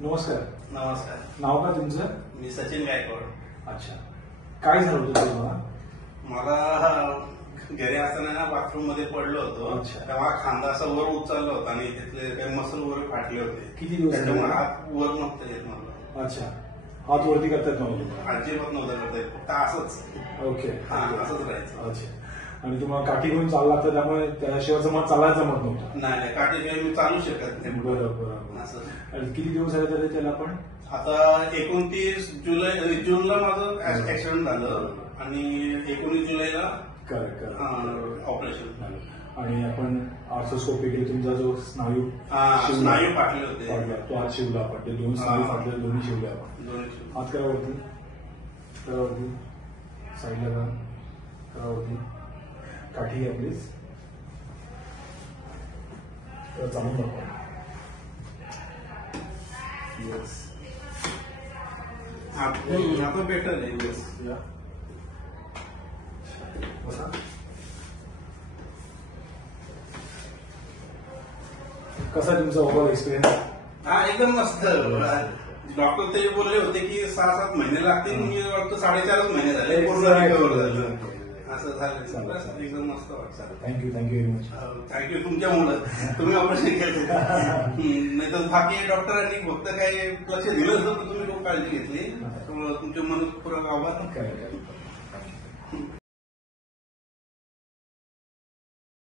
नमस्कार. नमस्कार. नाव का तुमचं? मी सचिन गायकवाड. अच्छा. काय झालं होतं तुम्हाला? मला घरी असताना ना बाथरूम मध्ये पडलो होतो. अच्छा. तेव्हा खांदा असा वर उचलला होता आणि तिथले काही मसल वगैरे फाटले होते. किती दिवस झाले? त्याच्यामुळे हात वर नव्हता येत मला. अच्छा. हात वरती करतात नव्हतं? अजिबात नव्हतं करता येत. फक्त असंच. ओके. हा असंच राहायचं. अच्छा. आणि तुम्हाला काठी घेऊन चालला तर त्यामुळे त्याशिवाय जमत चालायला जमत नव्हतं? नाही नाही काठी काही मी चालू शकत नाही. बरोबर. असं. आणि किती दिवस झाले तरी त्याला पण? आता 29 जूनला माझं ऍक्सिडेंट झालं आणि 19 जुलैला करेक्ट. ऑपरेशन. आणि आपण आर्थोस्कोपी केली, तुमचा जो स्नायू स्नायू फाटले होते तो हात शिवला आपण, ते दोन स्नायू फाटले, दोन्ही शिवले आपण. दोन्ही. हात करावरती, करावरती, साईडला करावरती. काठी घ्या प्लीज. चालून दाखवा. येस. आता बेटर आहे. येस. या बसा. कसा आहे तुमचा ओव्हरऑल एक्सपिरियन्स? हा एकदम मस्त. डॉक्टर ते बोलले होते की 6-7 महिने लागतील. मी वाटतं 4.5 महिने झाले पूर्ण रिकव्हर झालं. असं झालं. एकदम मस्त वाटतं. Thank you very much. थँक्यू तुमच्यामुळे. तुम्ही ऑपरेशन केलं. नाही तर बाकी डॉक्टरांनी फक्त काही लक्ष दिलं होतं, तुम्ही खूप काळजी घेतली. तुमच्या मनपूर्वक आभार.